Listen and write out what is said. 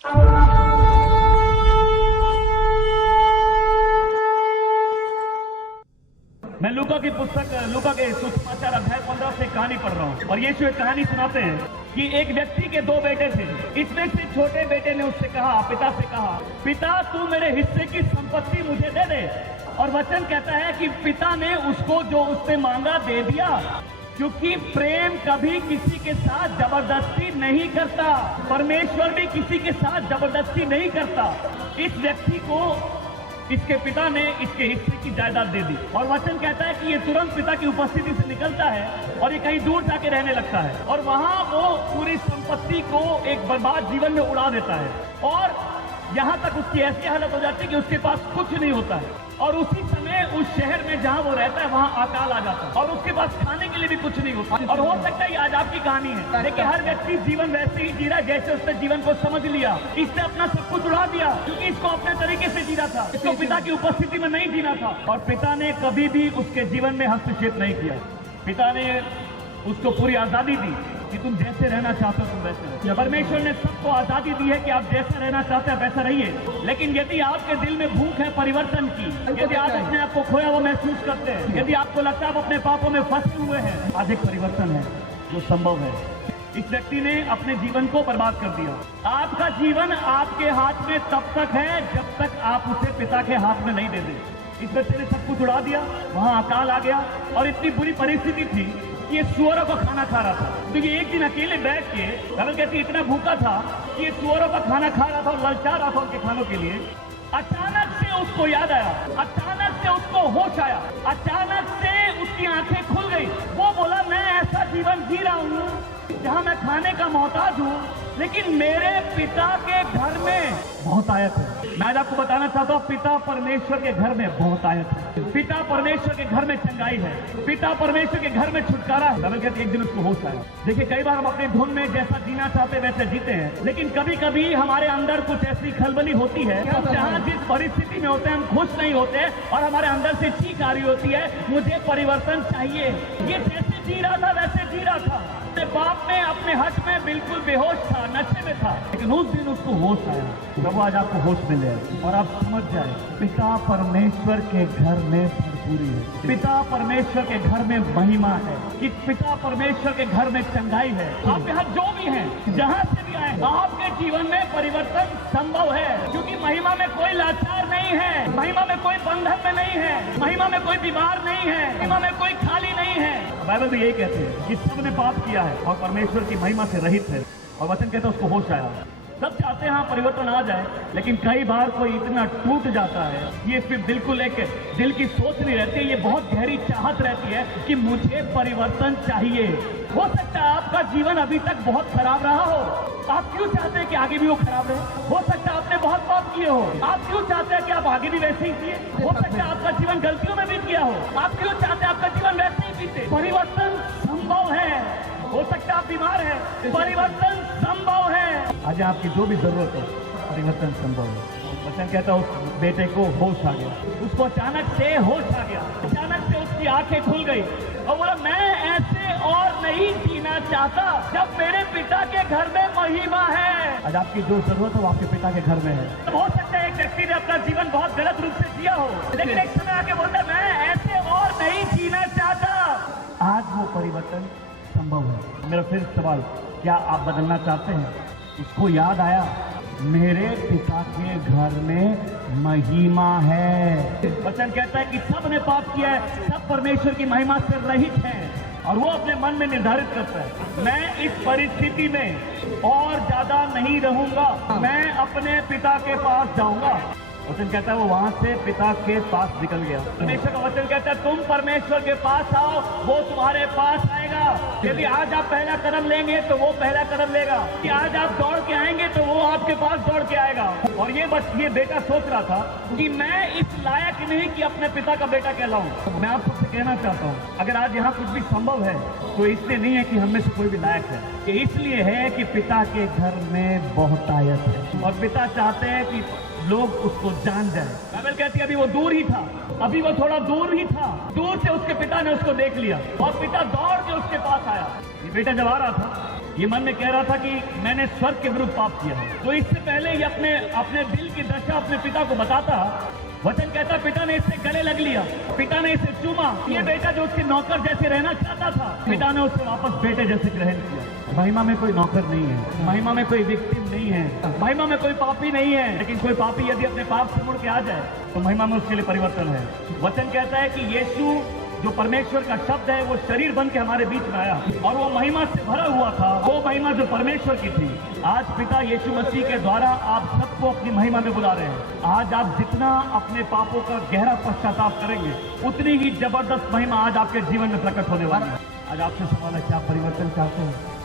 मैं लूका की पुस्तक लूका के सुसमाचार अध्याय 15 से कहानी पढ़ रहा हूँ और यीशु एक कहानी सुनाते हैं कि एक व्यक्ति के दो बेटे थे। इसमें से छोटे बेटे ने उससे कहा, पिता से कहा, पिता तू मेरे हिस्से की संपत्ति मुझे दे दे। और वचन कहता है कि पिता ने उसको जो उसने मांगा दे दिया, क्योंकि प्रेम कभी किसी के साथ जबरदस्ती नहीं करता। परमेश्वर भी किसी के साथ जबरदस्ती नहीं करता। इस व्यक्ति को इसके पिता ने इसके हिस्से की जायदाद दे दी और वचन कहता है कि ये तुरंत पिता की उपस्थिति से निकलता है और ये कहीं दूर जाके रहने लगता है और वहां वो पूरी संपत्ति को एक बर्बाद जीवन में उड़ा देता है और यहां तक उसकी ऐसी हालत हो जाती है कि उसके पास कुछ नहीं होता है। और उसी समय उस शहर में जहां वो रहता है वहां अकाल आ जाता है और उसके पास खाने के लिए भी कुछ नहीं होता। और हो सकता है आज आपकी कहानी है, लेकिन हर व्यक्ति जीवन वैसे ही जी रहा है जैसे उसने जीवन को समझ लिया। इसने अपना सब कुछ उड़ा दिया क्योंकि इसको अपने तरीके से जीना था, इसको पिता की उपस्थिति में नहीं जीना था और पिता ने कभी भी उसके जीवन में हस्तक्षेप नहीं किया। पिता ने उसको पूरी आजादी दी कि तुम जैसे रहना चाहते हो तुम वैसे रहो। परमेश्वर ने सबको आजादी दी है कि आप जैसा रहना चाहते हैं वैसा रहिए, लेकिन यदि आपके दिल में भूख है परिवर्तन की, यदि आप अपने आप को खोया हुआ महसूस करते हैं, यदि आपको लगता है आप अपने पापों में फंसे हुए हैं, आज एक परिवर्तन है जो संभव है। इस व्यक्ति ने अपने जीवन को बर्बाद कर दिया। आपका जीवन आपके हाथ में तब तक है जब तक आप उसे पिता के हाथ में नहीं दे दे। इस बच्चे ने सब कुछ उड़ा दिया, वहां अकाल आ गया और इतनी बुरी परिस्थिति थी ये सुअरों का खाना खा रहा था। क्योंकि एक दिन अकेले बैठ के बाइबल कहती है इतना भूखा था कि ये सुअरों का खाना खा रहा था और ललचा रहा था उनके खानों के लिए। अचानक से उसको याद आया, अचानक से उसको होश आया, अचानक से उसकी आंखें खुल गई। वो बोला मैं ऐसा जीवन जी रहा हूँ जहाँ मैं खाने का मोहताज हूँ, लेकिन मेरे पिता के घर में बहुत आयत है। मैं आज आपको बताना चाहता हूँ पिता परमेश्वर के घर में बहुत आयत है। पिता परमेश्वर के घर में चंगाई है, पिता परमेश्वर के घर में छुटकारा है। बाइबल कहती है एक दिन उसको होश आया। देखिए कई बार हम अपने धुन में जैसा जीना चाहते हैं वैसे जीते हैं, लेकिन कभी कभी हमारे अंदर कुछ ऐसी खलबली होती है कि हम जहाँ जिस परिस्थिति में होते हैं हम खुश नहीं होते और हमारे अंदर से चीख आ रही होती है मुझे परिवर्तन चाहिए। ये जैसे जी रहा था वैसे जी रहा था। बाप में अपने हट में बिल्कुल बेहोश था, नशे में था, लेकिन उस दिन उसको होश आया। प्रभु आज आपको होश मिले और आप समझ जाए पिता परमेश्वर के घर में भरपूरी है, पिता परमेश्वर के घर में महिमा है, कि पिता परमेश्वर के घर में चंगाई है। आप यहाँ जो भी हैं, जहाँ से भी आए, आपके जीवन में परिवर्तन संभव है, क्योंकि महिमा में कोई लाचार नहीं है, महिमा में कोई बंधन में नहीं है, महिमा में कोई बीमार नहीं है, महिमा में कोई खाली नहीं है। बाइबल भी यही कहते हैं कि सबने पाप किया है और परमेश्वर की महिमा से रहित है। और वचन कहता है उसको होश आया। सब चाहते हैं हाँ परिवर्तन आ जाए, लेकिन कई बार कोई इतना टूट जाता है, ये फिर बिल्कुल एक दिल की सोच नहीं रहती है, ये बहुत गहरी चाहत रहती है कि मुझे परिवर्तन चाहिए। हो सकता है आपका जीवन अभी तक बहुत खराब रहा हो, आप क्यों चाहते हैं कि आगे भी वो खराब रहे? हो सकता है आपने बहुत पाप किए हो, आप क्यों चाहते हैं कि आप आगे भी वैसे ही जिए? हो सकता है आपका जीवन गलतियों में बीत गया हो, आप क्यों चाहते हैं आपका जीवन वैसे ही बीते? परिवर्तन संभव है। हो सकता है आप बीमार हैं, परिवर्तन संभव है। आज आपकी जो भी जरूरत हो परिवर्तन संभव है। वचन कहता है उस बेटे को होश आ गया, उसको अचानक से होश आ गया, अचानक से उसकी आंखें खुल गई और बोला मैं ऐसे और नहीं जीना चाहता जब मेरे पिता के घर में महिमा है। आज आपकी जो जरूरत हो आपके पिता के घर में है। तो हो सकता है एक व्यक्ति ने अपना जीवन बहुत गलत रूप से जिया हो, लेकिन एक समय आके बोलता मैं ऐसे और नहीं जीना चाहता। आज वो परिवर्तन संभव है। मेरा फिर सवाल, क्या आप बदलना चाहते हैं? उसको याद आया मेरे पिता के घर में महिमा है। वचन कहता है कि सब ने पाप किया है, सब परमेश्वर की महिमा से रहित हैं और वो अपने मन में निर्धारित करता है मैं इस परिस्थिति में और ज्यादा नहीं रहूंगा, मैं अपने पिता के पास जाऊंगा। वचन कहता है वो वहां से पिता के पास निकल गया। परमेश्वर का वचन कहता है तुम परमेश्वर के पास आओ, वो तुम्हारे पास आएगा। यदि आज आप पहला कदम लेंगे तो वो पहला कदम लेगा, कि आज आप दौड़ के आएंगे तो वो आपके पास दौड़ के आएगा। और ये बेटा सोच रहा था कि मैं इस लायक नहीं कि अपने पिता का बेटा कहलाऊं। मैं आप सबसे कहना चाहता हूँ अगर आज यहाँ कुछ भी संभव है तो इसलिए नहीं है कि हम में से कोई भी लायक है, ये इसलिए है कि पिता के घर में बहुत आयत है और पिता चाहते हैं कि लोग उसको जान जाए। बाइबल कहती है अभी वो दूर ही था, अभी वो थोड़ा दूर ही था, दूर से उसके पिता ने उसको देख लिया और पिता दौड़ के उसके पास आया। ये बेटा जब आ रहा था ये मन में कह रहा था कि मैंने स्वर्ग के विरुद्ध पाप किया है। तो इससे पहले ये अपने दिल की दशा अपने पिता को बताता। वचन कहता पिता ने इससे गले लग लिया, पिता ने इसे चूमा। ये बेटा जो उसके नौकर जैसे रहना चाहता था, पिता ने उसे वापस बेटे जैसे ग्रहण किया। महिमा में कोई नौकर नहीं है, महिमा में कोई विक्टिम नहीं है, महिमा में कोई पापी नहीं है। लेकिन कोई पापी यदि अपने पाप से मुड़ के आ जाए तो महिमा में उसके लिए परिवर्तन है। वचन कहता है कि यीशु जो परमेश्वर का शब्द है वो शरीर बन के हमारे बीच में आया और वो महिमा से भरा हुआ था, वो महिमा जो परमेश्वर की थी। आज पिता यीशु मसीह के द्वारा आप सबको अपनी महिमा में बुला रहे हैं। आज आप जितना अपने पापों का गहरा पश्चाताप करेंगे, उतनी ही जबरदस्त महिमा आज आपके जीवन में प्रकट होने वाली है। आज आपसे सवाल है, क्या परिवर्तन चाहते हैं?